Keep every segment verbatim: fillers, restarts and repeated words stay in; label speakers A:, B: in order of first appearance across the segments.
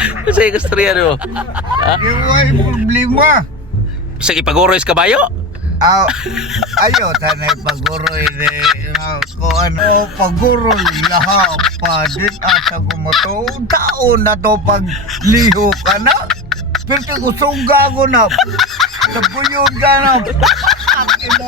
A: Sa istorya mo. Ha?
B: Yung may problema.
A: Sa ipagoroy sa kabayo?
B: Ah, ayo sana paguroy de ko ano paguroy lahat pa din ata gumato taon na to pag liho ka na pero ko sungga ko na sa buyon ka na ate mo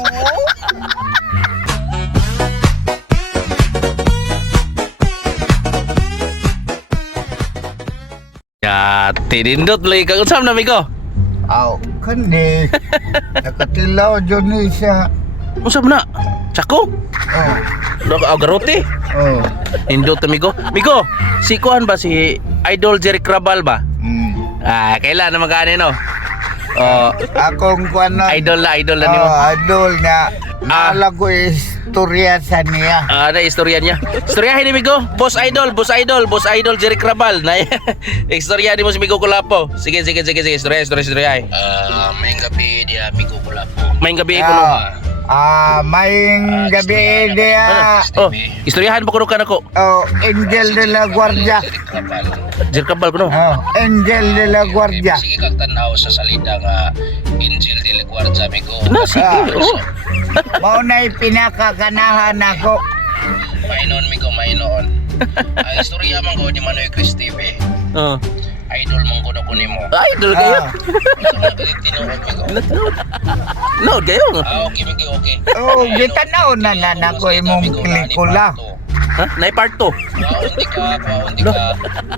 A: Ya, tinindot lagi kang usam na migo.
B: aw kani nakatilaw dyan ni siya
A: Usam na. Tsako.
B: oh
A: Dok ang garote.
B: oh
A: Indot amigo. Migo, si kuan ba si Idol Jerry Crabal ba?
B: mm.
A: Ah, kailan na magani no? Oh,
B: akong kuano
A: idol na idol na nimo.
B: oh idol nga
A: Ah.
B: nala ko istorya sa niya
A: Ah, na istorya niya. Istoryahin ni Migo. Boss Idol, Boss Idol, Boss Idol Jerry Crabal. Na istorya ni mo si Migo Kulapo. Sige, sige, sige, sige. Istorya, istorya, istorya.
C: Ah, may gabi dia Migo Kulapo.
A: May gabi ko no.
B: Ah, ah, maing gabi dia.
A: Oh, istoryahan pa ko ka nako.
B: Oh, Angel de la Guardia.
C: Kapal.
A: Jerry Crabal ko no.
B: Oh, Angel de la Guardia.
C: Sige kang tanaw sa salida nga Angel de la Guardia Migo.
A: Na sige.
B: Ah.
A: Oh.
B: Mao na pinakaganahan ako.
C: Mainon Migo, mainon. Ang istorya man ko ni Manoy Chris T V.
A: Oh.
C: Idol mong kuno ko nimo.
A: Idol kayo.
B: Ah.
C: Sa mga tinuod Migo.
A: Nanood. Nanood kayo.
C: Ah, okay Migo, okay.
B: Oh, gitanaw na na nako imong pelikula.
A: Ha? Nay part two.
C: Waon di ka, waon di ka.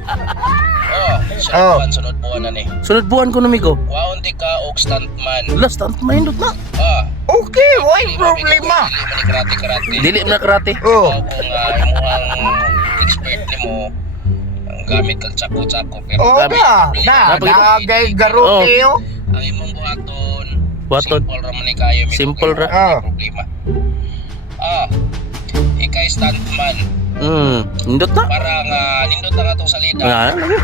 C: Oh,
B: Oh.
C: sunod buwan, sunod buwan na ni.
A: Sunod buwan ko no Migo.
C: Waon di ka og stuntman.
A: Last time maindot na.
C: Ah,
B: Okay, why problema?
C: Dili man ni karate-karate.
A: Dili na karate.
B: Oh,
C: Ikaw kung uh, imuhang expert nimo ang gamit kag tsako-tsako pero
B: oh
C: gamit
B: na, na, nagay garote yo.
C: ang imong buhaton
A: Buhaton.
C: simple ra man ni kayo may
A: Simple
C: problema,
B: ra.
C: may problema. Ah, ikay stuntman
A: Hmm, indot na.
C: para nga nindot na atong salida.
A: Ah, lagi.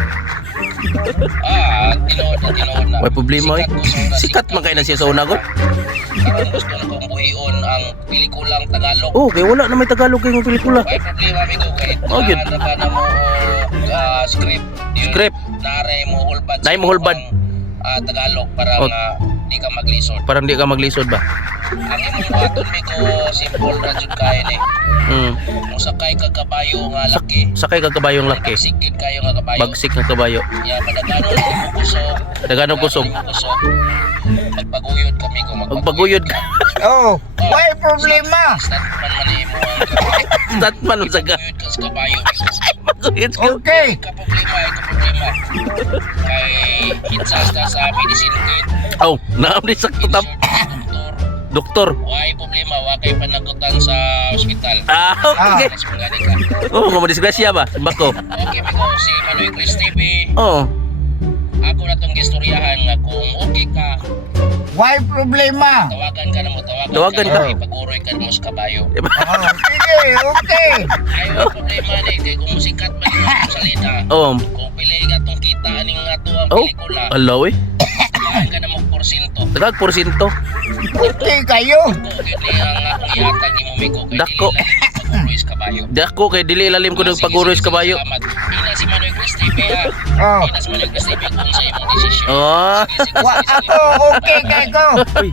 C: Ah, tinuod na tinuod na.
A: May problema eh.
C: Sikat ko sa una,
A: Sikat man kayo na siya sa una ko.
C: Karon gusto na kong buhion ang pelikulang Tagalog.
A: Oh, kay wala na may Tagalog kayong pelikula.
C: May problema Migo kay
A: Oh, good.
C: na ba na mo og, ah, script. Yun,
A: Script.
C: Naray mo hulbad.
A: Naay mo hulbad.
C: Ah, Tagalog para
A: Oh.
C: nga di ka maglisod.
A: Parang di ka maglisod ba?
C: Ang imong buhaton Migo simple ra jud kay ni.
A: Hmm.
C: Kung sakay ka kabayo nga laki.
A: Sakay ka kabayong laki.
C: Sigid kayo nga kabayo.
A: Bagsik ng kabayo.
C: Ya padagano lang mo kusog.
A: Daganong kusog.
C: Mo kusog. Magpaguyod kami ko
A: Magpaguyod ka.
B: Oh, why problema?
C: Start man man imo ang kabayo.
A: Stat man sa ka.
C: Magpaguyod ka sa kabayo.
A: Maguyod ka.
B: Okay.
C: Ka problema, ka problema. Kay hitsas na sa medicine kit.
A: Oh, naam di sakto tam.
C: Doktor,
A: Doktor.
C: why problema, wa kay panagutan sa ospital.
A: Ah, okay.
C: Mas magani ka.
A: Oh, nga disgrasya ba? Bako.
C: Okay, Migo, si Manoy Chris T V.
A: Oh.
C: Ako na tong gistoryahan nga kung okay ka,
B: Why problema?
C: tawagan ka na mo, tawagan,
A: Tawagan
C: ka.
A: ka.
C: na, Ipaguroy ka na mo sa kabayo.
B: Oh, sige, okay.
C: Ayaw problema ni, kay kung musikat man yung salida.
A: Oh.
C: Kung pili ka tong kita, aning nga to ang
A: Oh.
C: pelikula.
A: Alaw eh.
C: Tawagan ka na mo porsyento.
A: Tagag porsyento.
B: Okay kayo.
C: Kung gini ang akong ihatag ni mo, Migo, kay
A: Dako.
C: dili lang ipaguroy sa kabayo.
A: Dako kay dili ilalim ko ng
C: Sige,
A: paguro
C: sige,
A: sa kabayo.
C: salamat. Ina si Manoy Chris T V ha.
B: Oh.
C: Ina si Manoy Chris T V kung sa imong desisyon.
A: Oh.
C: Sige, sige,
B: Wa
C: sige, sige.
B: ako okay kay ko.
A: Uy.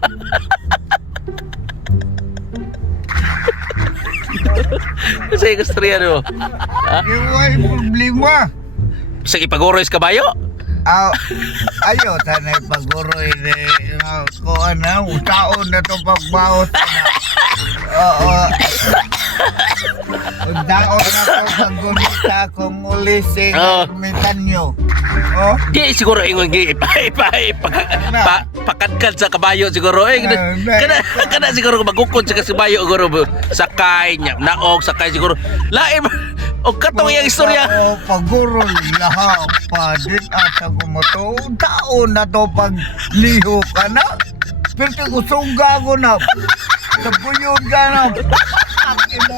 A: Sa istorya mo. Ha?
B: Yung why problema?
A: Sa ipaguro sa kabayo?
B: Ah, ayo sana paguroy de ko ano, taon na to pagbawas na. Oo. Undaon na ko paggunita kung uli si
A: Oh.
B: Carmitan nyo. Oh,
A: Di siguro ingon gi ipa ipa ipa pa, pakadkad sa kabayo siguro eh kana kana, kana siguro magukod sa kabayo siguro sakay nya naog sakay siguro lain og katong iyang istorya.
B: Oh, paguroy lahat pa din ata gumato. Taon na to pag liho ka na. Pero ko sungga ko na. Sa buyon ka na. Ate mo.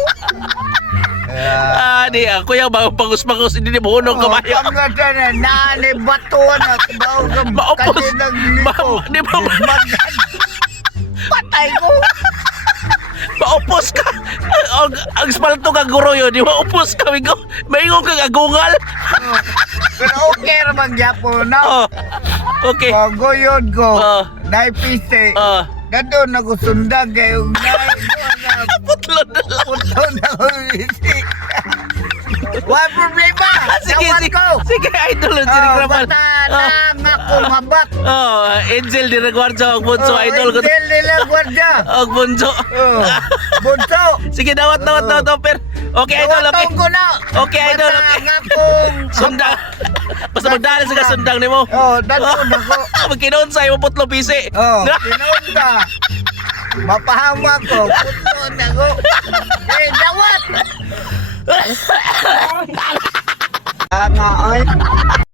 A: Ah, di ako yung mga bangus-bangus hindi mo hunong kabayo.
B: Ang ganda na, nani batuan at bago ka
A: Maupos.
B: kasi naglipo.
A: Ma- di ba ma-
B: Patay ko.
A: Maupos ka. Ang, ang spalto ka guro yun. Di maupos ka. Migo. Maingon ka agungal.
B: Oh. Pero okay naman gyapon na.
A: Oh. Okay.
B: Paguyod ko.
A: Oh.
B: Naipise.
A: Oh.
B: Dadon ako sundag kayong naay ko na
A: Putlo na lang.
B: puto na ko isi. Wala problema.
A: Sige,
B: Tawad
A: sige.
B: ko.
A: Sige, idol.
B: Oh,
A: Sige, Kramal.
B: basta na nga ko mabat.
A: Oh, Angel di nagwarja og bunso
B: Oh,
A: idol ko.
B: Angel nila gwardya.
A: Og bunso.
B: Oh, bunso.
A: Sige, dawat dawat dawat dawat, per. Okay, idol, okay.
B: Tawag ko na.
A: Okay, idol,
B: Basta
A: okay.
B: nga kong
A: Sundang. Basta magdala sa sundang nimo.
B: Oh, dadon ako.
A: Magkinonsay mo putlo pisi.
B: Oh, tinoon ka. Mapahama ko. Puto na ko. Eh, dawat. Tanga, oy.